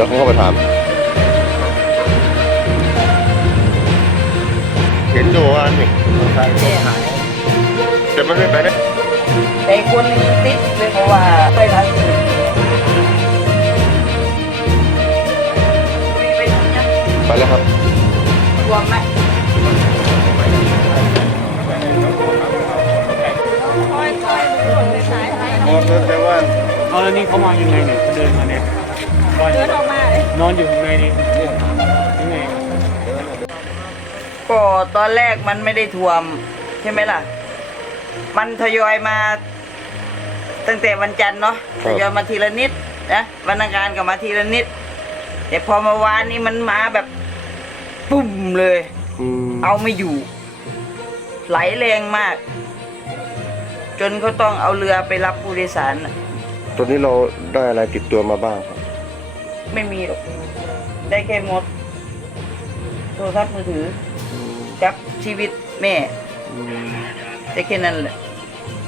ดี๋ยวเขาเข้าไปถาม เห็นอยู่ว่านี่ใส่ต้นหายแต่มันไม่ไปได้แต่คนติดเลยเพราะว่าไปทางอื่นไปทางนี้ไปแล้วครับรวมไหมหมดแล้วแต่ว่า เอาแล้วนี่เขามายังไงเนี่ยเขาเดินมาเนี่ย เดินออกมานอนอยู่ข้างในนี่ยังไงก็ตอนแรกมันไม่ได้ท่วม ใช่ไหมล่ะ มันทยอยมา ตั้งแต่วันจันทร์เนาะครัทบยอยมาทีละนิดนะวันอังคารก็มาทีละนิดแต่พอมาวานนี้มันมาแบบปุ่มเลยอืมเอาไม่อยู่ ไหลแรงมาก จนเขาต้องเอาเรือไปรับผู้โดยสารน่ะ ตอนนี้เราได้อะไรติดตัวมาบ้างครับ ไม่มีหรอก ได้แค่หมด โทรศัพท์มือถือกับชีวิตแม่ได้แค่นั้นแหละ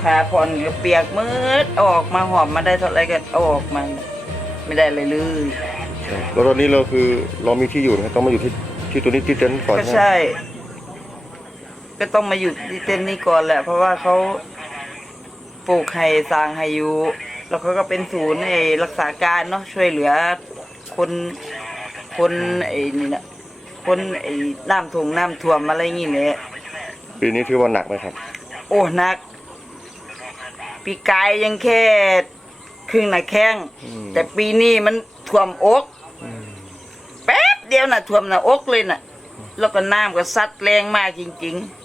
พาผ่อนก็เปียกมืดเอาออกมาหอมมาได้เท่าไหรก็เอาออกมา ไม่ได้เลยเลยแล้วตอนนี้เราคือเรามีที่อยู่นะครับต้องมาอยู่ที่ที่ตัวนี้ที่เต็นท์ก่อนก็นะใช่ ก็ต้องมาอยู่ที่เต็นท์นี้ก่อนแหละ เพราะว่าเขาปลูกไห้สร้างไห้อยู่แล้วเขาก็เป็นศูนย์ไอ้รักษาการเนาะช่วยเหลือ คนคนไอ้นี่นะคนไอ้น้ำท่วมน้ำท่วมอะไรอย่างงี้แหละปีนี้ถือว่าหนักไหมครับ โอ้หนัก ปีกายยังแค่ครึ่งหน้าแข้งแต่ปีนี้มันท่วมอก แป๊บเดียวน่ะท่วมหน้าอกเลยน่ะ แล้วก็น้ำก็ซัดแรงมากจริง ๆ